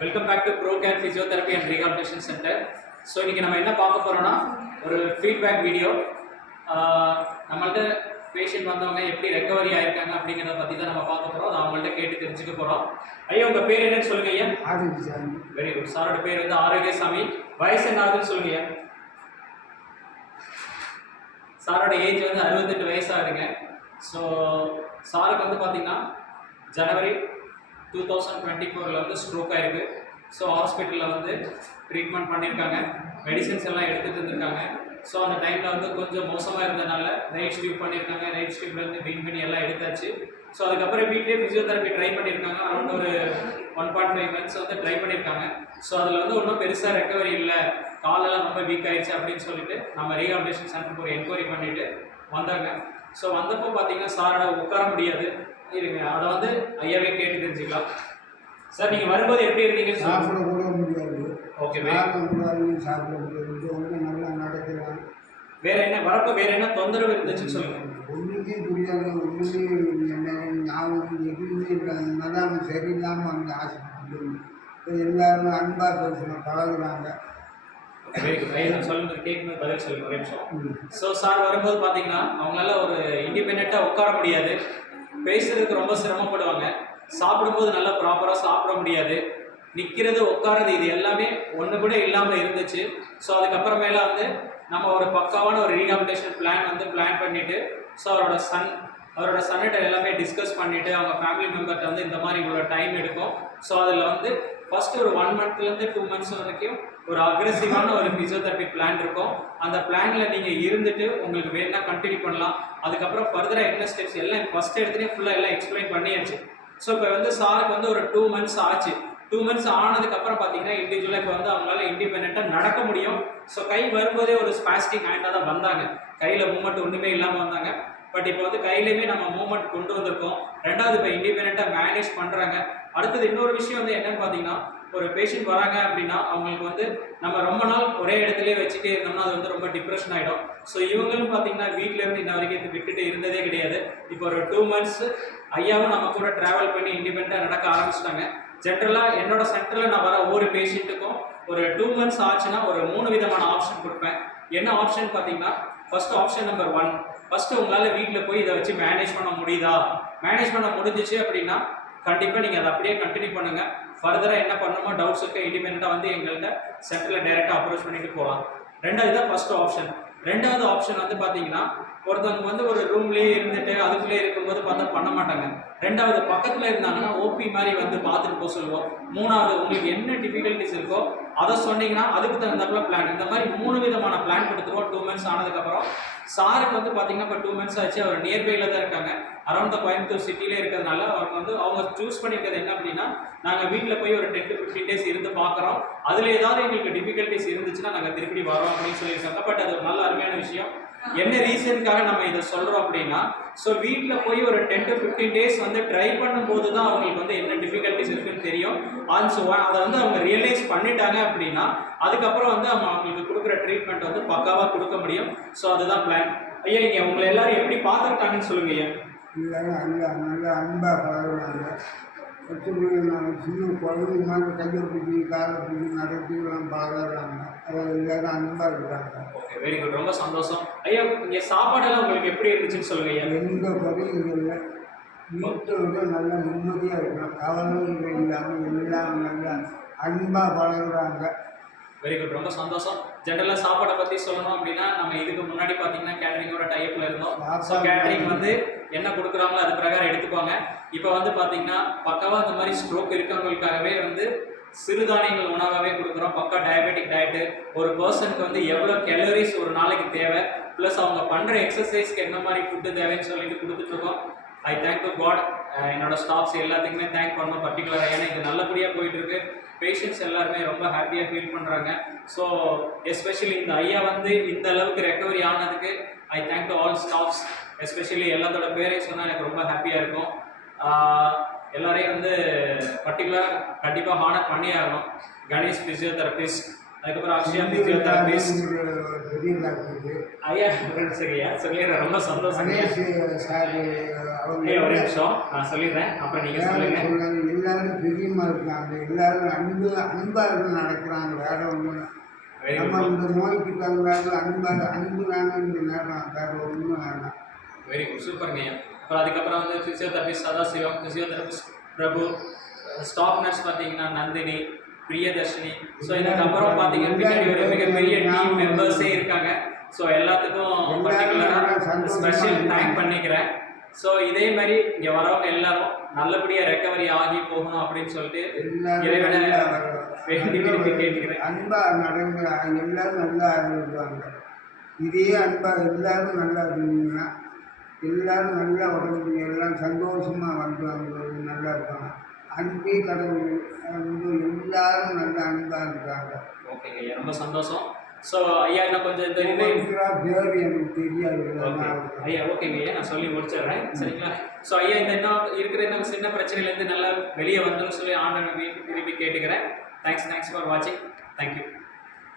Welcome back to pro care physiotherapy and rehabilitation centre so இன்றைக்கி நம்ம என்ன பார்க்க போகிறோம்னா ஒரு ஃபீட்பேக் வீடியோ நம்மள்ட்ட பேஷண்ட் வந்தவங்க எப்படி ரெக்கவரி ஆயிருக்காங்க அப்படிங்கிறத பற்றி தான் நம்ம பார்க்க போகிறோம் அதை அவங்கள்ட்ட கேட்டு தெரிஞ்சுக்க போகிறோம் ஐயா உங்கள் பேர் என்னன்னு சொல்லுங்க ஐயா. வெரி குட் சாரோட பேர் வந்து ஆரோக்கியசாமி. வயசு என்ன ஆகுதுன்னு சொல்லுங்க ஐயா. சாரோட ஏஜ் வந்து அறுபத்தெட்டு வயசு ஆகுதுங்க. ஸோ சாருக்கு வந்து பார்த்தீங்கன்னா ஜனவரி டூ தௌசண்ட் டுவெண்ட்டி ஃபோரில் வந்து ஸ்ட்ரோக் ஆயிருக்கு. ஸோ ஹாஸ்பிட்டலில் வந்து ட்ரீட்மெண்ட் பண்ணியிருக்காங்க மெடிசின்ஸ் எல்லாம் எடுத்துகிட்டு இருந்திருக்காங்க ஸோ அந்த டைமில் வந்து கொஞ்சம் மோசமாக இருந்தனால ரைட் ஸ்டியூப் பண்ணியிருக்காங்க ரைட் ஸ்டியூப்லேருந்து பீன் பண்ணி எல்லாம் எடுத்தாச்சு. ஸோ அதுக்கப்புறம் வீட்லேயே ஃபிசியோதெரப்பி ட்ரை பண்ணியிருக்காங்க அரௌண்ட் ஒரு ஒன் பாயிண்ட் ஃபைவ் மந்த்ஸ் வந்து ட்ரை பண்ணியிருக்காங்க ஸோ அதில் வந்து ஒன்றும் பெருசாக ரெக்கவரி இல்லை. காலெல்லாம் ரொம்ப வீக் ஆயிடுச்சு அப்படின்னு சொல்லிட்டு நம்ம ரீஹாபிலேஷன் சென்டருக்கு ஒரு என்கொயரி பண்ணிட்டு வந்தாங்க. ஸோ வந்தப்போ பார்த்தீங்கன்னா சாரோட உட்கார முடியாது. இருங்க அதை வந்து ஐயாவே கேட்டு தெரிஞ்சுக்கலாம். சார் நீங்கள் வரும்போது எப்படி இருந்தீங்க சாப்பிட கூட முடியாது. ஓகே சாப்பிட முடியாது. நல்லா நடக்கலாம் வேற என்ன வரப்போ வேற என்ன தொந்தரவு இருந்துச்சுன்னு சொல்லுங்க. ஒன்றுமே புரியாது. ஒன்றுமே ஞாபகம் எதுவுமே இல்லை. அதனால அவன் சரியில்லாமல் வந்து ஆசைப்பட்டு எல்லாரும் அன்பாக பேசணும் பழகுறாங்க. ஸோ சார் வரும்போது பார்த்தீங்கன்னா அவங்களால ஒரு இண்டிபெண்ட்டாக உட்கார முடியாது. பேசுறதுக்கு ரொம்ப சிரமப்படுவாங்க. சாப்பிடும்போது நல்லா ப்ராப்பராக சாப்பிட முடியாது. நிற்கிறது உட்காரது இது எல்லாமே ஒன்று கூட இல்லாமல் இருந்துச்சு. ஸோ அதுக்கப்புறமேல வந்து நம்ம ஒரு பக்காவான ஒரு ரீகாம்பினேஷன் பிளான் வந்து பிளான் பண்ணிவிட்டு ஸோ அவரோட சன் அவரோட சன்னிட்ட எல்லாமே டிஸ்கஸ் பண்ணிவிட்டு அவங்க ஃபேமிலி மெம்பர்கிட்ட வந்து இந்த மாதிரி இவ்வளோ டைம் எடுக்கும். ஸோ அதில் வந்து ஃபர்ஸ்ட் ஒரு ஒன் மந்த்லேருந்து டூ மந்த்ஸ் வரைக்கும் ஒரு அக்ரெசிவான ஒரு ஃபிசியோதெரப்பி பிளான் இருக்கும். அந்த பிளானில் நீங்கள் இருந்துட்டு உங்களுக்கு வேணா கண்டினியூ பண்ணலாம். அதுக்கப்புறம் ஃபர்தராக என்ன ஸ்டெப்ஸ் எல்லாம் ஃபர்ஸ்ட் எடுத்துகிட்டே ஃபுல்லாக எல்லாம் எக்ஸ்பிளைன் பண்ணியாச்சு. ஸோ இப்போ வந்து சாருக்கு வந்து ஒரு டூ மந்த்ஸ் ஆச்சு. டூ மந்த்ஸ் ஆனதுக்கப்புறம் பார்த்தீங்கன்னா இண்டிவிஜுவலாக இப்போ வந்து அவங்களால இண்டிபெண்ட்டாக நடக்க முடியும். ஸோ கை வரும்போதே ஒரு ஸ்பாஸ்டிக் ஹேண்டாக தான் வந்தாங்க. கையில் மூமெண்ட் ஒன்றுமே இல்லாமல் வந்தாங்க. பட் இப்போ வந்து கையிலையுமே நம்ம மூவ்மெண்ட் கொண்டு வந்திருக்கோம். ரெண்டாவது இப்போ இண்டிபெண்ட்டாக மேனேஜ் பண்ணுறாங்க அடுத்தது இன்னொரு விஷயம் வந்து என்னன்னு பார்த்தீங்கன்னா ஒரு பேஷண்ட் வராங்க அப்படின்னா அவங்களுக்கு வந்து நம்ம ரொம்ப நாள் ஒரே இடத்துலேயே வச்சுட்டே இருந்தோம்னா அது வந்து ரொம்ப டிப்ரெஷன் ஆகிடும் ஸோ இவங்களும் பார்த்தீங்கன்னா வீட்டில் இருந்து இன்ன வரைக்கும் விட்டுட்டு இருந்ததே கிடையாது. இப்போ ஒரு டூ மந்த்ஸ் ஐயாவும் நம்ம கூட ட்ராவல் பண்ணி இண்டிபெண்ட்டாக நடக்க ஆரம்பிச்சிட்டாங்க. ஜென்ரலாக என்னோட சென்டரில் நான் வர ஒவ்வொரு பேஷண்ட்டுக்கும் ஒரு டூ மந்த்ஸ் ஆச்சுன்னா ஒரு மூணு விதமான ஆப்ஷன் கொடுப்பேன். என்ன ஆப்ஷன் பார்த்தீங்கன்னா first option number one first உங்களால் வீட்டில் போய் இதை வச்சு மேனேஜ் பண்ண முடியுதா? மேனேஜ் பண்ண முடிஞ்சிச்சு அப்படின்னா கண்டிப்பாக நீங்கள் அதை அப்படியே கண்டினியூ பண்ணுங்கள் ஃபர்தராக என்ன பண்ணணுமோ டவுட்ஸ் இருக்க இண்டிபெண்ட்டாக வந்து எங்கள்கிட்ட சென்டரில் டைரெக்டாக அப்ரோச் பண்ணிட்டு போகலாம். ரெண்டாவது தான் ஃபர்ஸ்ட் ஆப்ஷன் ரெண்டாவது ஆப்ஷன் வந்து பார்த்தீங்கன்னா ஒருத்தவங்க வந்து ஒரு ரூம்லேயே இருந்துட்டு அதுக்குள்ளே இருக்கும்போது பார்த்தா பண்ண மாட்டாங்க. ரெண்டாவது பக்கத்தில் இருந்தாங்கன்னா ஓபி மாதிரி வந்து பார்த்துட்டு போக சொல்லுவோம். மூணாவது உங்களுக்கு என்ன டிஃபிகல்ட்டிஸ் இருக்கோ அதை சொன்னீங்கன்னா அதுக்கு தகுந்தாப்புல பிளான் இந்த மாதிரி மூணு விதமான பிளான் கொடுத்துருவோம். டூ மந்த்ஸ் ஆனதுக்கப்புறம் சாருக்கு வந்து பார்த்தீங்கன்னா இப்போ டூ மந்த்ஸ் ஆச்சு. அவர் நியர்பையில் தான் இருக்காங்க. அரௌண்ட் த கோயம்புத்தூர் சிட்டிலே இருக்கிறதுனால அவருக்கு வந்து அவங்க சூஸ் பண்ணியிருக்கிறது என்ன அப்படின்னா நாங்கள் வீட்டில் போய் ஒரு டென் டு ஃபிஃப்டீன் டேஸ் இருந்து பார்க்குறோம் அதில் ஏதாவது எங்களுக்கு டிஃபிகல்ட்டிஸ் இருந்துச்சுன்னா நாங்கள் திருப்பி வரோம் அப்படின்னு சொல்லியிருக்காங்க. பட் அது ஒரு நல்ல அருமையான விஷயம். என்ன ரீசனுக்காக நம்ம இதை சொல்கிறோம் அப்படின்னா ஸோ வீட்டில் போய் ஒரு டென் டு ஃபிஃப்டீன் டேஸ் வந்து ட்ரை பண்ணும்போது தான் அவங்களுக்கு வந்து என்ன டிஃபிகல்ட்டிஸ் இருக்குன்னு தெரியும். அண்ட் ஸோ அதை வந்து அவங்க ரியலைஸ் பண்ணிட்டாங்க அப்படின்னா அதுக்கப்புறம் வந்து அவங்க அவங்களுக்கு கொடுக்குற ட்ரீட்மெண்ட் வந்து பக்காவாக கொடுக்க முடியும். ஸோ அதுதான் பிளான் ஐயா இங்கே உங்களை எல்லாரும் எப்படி பார்த்துக்கிட்டாங்கன்னு சொல்லுங்க ஐயா. எல்லாரும் நல்லா நல்லா அன்பாக பழகுறாங்க மற்றபடி நான் சின்ன குழந்தை மாதிரி கையை பிடிச்சி காலை பிடிச்சி நடத்திலாம் பழகுறாங்க அவங்க எல்லாரும் அன்பாக இருக்கிறாங்க ஓகே வெரி குட் ரொம்ப சந்தோஷம். ஐயா இங்கே சாப்பாடெல்லாம் உங்களுக்கு எப்படி இருந்துச்சுன்னு சொல்லுங்க ஐயா. எந்த குறையும் இல்லை. விட நல்லா நிம்மதியாக இருக்கணும் கவலைகள் இல்லாமல் எல்லாம் நல்லா அன்பாக பழகுறாங்க. வெரி குட் ரொம்ப சந்தோஷம். ஜென்ரலாக சாப்பாடை பற்றி சொல்லணும் அப்படின்னா நம்ம இதுக்கு முன்னாடி பார்த்தீங்கன்னா கேட்டரிங்கோட டைப்பில் இருந்தோம். ஸோ கேட்டரிங் வந்து என்ன கொடுக்குறாங்களோ அது பிரகாரம் எடுத்துப்பாங்க இப்போ வந்து பார்த்தீங்கன்னா பக்காவாக இந்த மாதிரி ஸ்ட்ரோக் இருக்கவங்களுக்காகவே வந்து சிறுதானியங்கள் உணவாகவே கொடுக்குறோம். பக்கா டயபெட்டிக் டயட்டு ஒரு பர்சனுக்கு வந்து எவ்வளோ கேலரிஸ் ஒரு நாளைக்கு தேவை? ப்ளஸ் அவங்க பண்ணுற எக்ஸசைஸ்க்கு என்ன மாதிரி ஃபுட்டு தேவைன்னு சொல்லிட்டு கொடுத்துட்ருக்கோம் ஐ தேங்க் டு காட் என்னோட ஸ்டாஃப்ஸ் எல்லாத்துக்குமே தேங்க் பண்ணணும் பர்டிகுலராக ஏன்னா இது நல்லபடியாக போயிட்டு இருக்கு. பேஷண்ட்ஸ் எல்லாருமே ரொம்ப ஹாப்பியாக ஃபீல் பண்ணுறாங்க ஸோ எஸ்பெஷலி இந்த ஐயா வந்து இந்த அளவுக்கு ரெக்கவரி ஆனதுக்கு I thank to all staffs especially எல்லாத்தோட பேரையும் சொன்னால் எனக்கு ரொம்ப ஹாப்பியாக இருக்கும். எல்லோரையும் எல்லாரையும் வந்து பர்டிகுலராக கண்டிப்பாக ஹானர் பண்ணி ஆகணும். கணேஷ் ஃபிசியோதெரபிஸ்ட் அதுக்கப்புறம் அக்ஷயா பெரிய டாக்டருக்கு ஐயா சரியா சொல்லிடுறேன். ரொம்ப சந்தோஷம் ஒரே நிமிஷம். நான் சொல்லிடுறேன். அப்புறம் நீங்கள் சொல்லுங்க. எல்லாரும் பிரியமா இருக்காங்க. எல்லாரும் அன்பு அன்பாக நடக்கிறாங்க. வேற ஒன்றும் நம்ம இந்த நோய்க்கு தகுந்தாங்க அன்பாக அன்பு இந்த நேரம். வேற ஒன்றும் வேணாம் வெரி குட் சூப்பருங்க ஐயா. அப்புறம் அதுக்கப்புறம் வந்து physiotherapist Sadasivam physiotherapist Prabhu staff nurse பார்த்தீங்கன்னா நந்தினி பிரியதர்ஷினி. ஸோ இதுக்கப்புறம் பார்த்தீங்கன்னா பின்னாடி ஒரு மிகப்பெரிய டீம் மெம்பர்ஸே இருக்காங்க. ஸோ எல்லாத்துக்கும் பர்டிகுலராக ஸ்பெஷல் தேங்க் பண்ணிக்கிறேன். ஸோ இதே மாதிரி இங்கே வரவங்க எல்லாரும் நல்லபடியாக ரெக்கவரி ஆகி போகணும் அப்படின்னு சொல்லிட்டு இறைவனை வேண்டி விரும்பி கேட்டுக்கிறேன். அன்பா நடங்க. எல்லாரும் நல்லா இருப்பாங்க. இதே அன்பா எல்லாரும் நல்லா இருந்தீங்கன்னா எல்லாரும் நல்லா உடம்பு எல்லாம் சந்தோஷமா வருவாங்க நல்லா இருப்பாங்க. அன்பே கடவுள். எல்லாரும் நல்ல அன்பா இருக்காங்க. ஓகேங்க ஐயா ரொம்ப சந்தோஷம். ஸோ ஐயா இன்னும் கொஞ்சம் இந்த பேர் எனக்கு தெரியாது. ஐயா ஓகேங்க ஐயா நான் சொல்லி முடிச்சிடுறேன். சரிங்களா? ஸோ ஐயா இந்த இன்னும் இருக்கிற இன்னும் சின்ன பிரச்சனையிலேருந்து நல்லா வெளியே வரணும்னு சொல்லி ஆண்டவனை விரும்பி கேட்டுக்கிறேன். தேங்க்ஸ் தேங்க்ஸ் ஃபார் வாட்சிங் தேங்க்யூ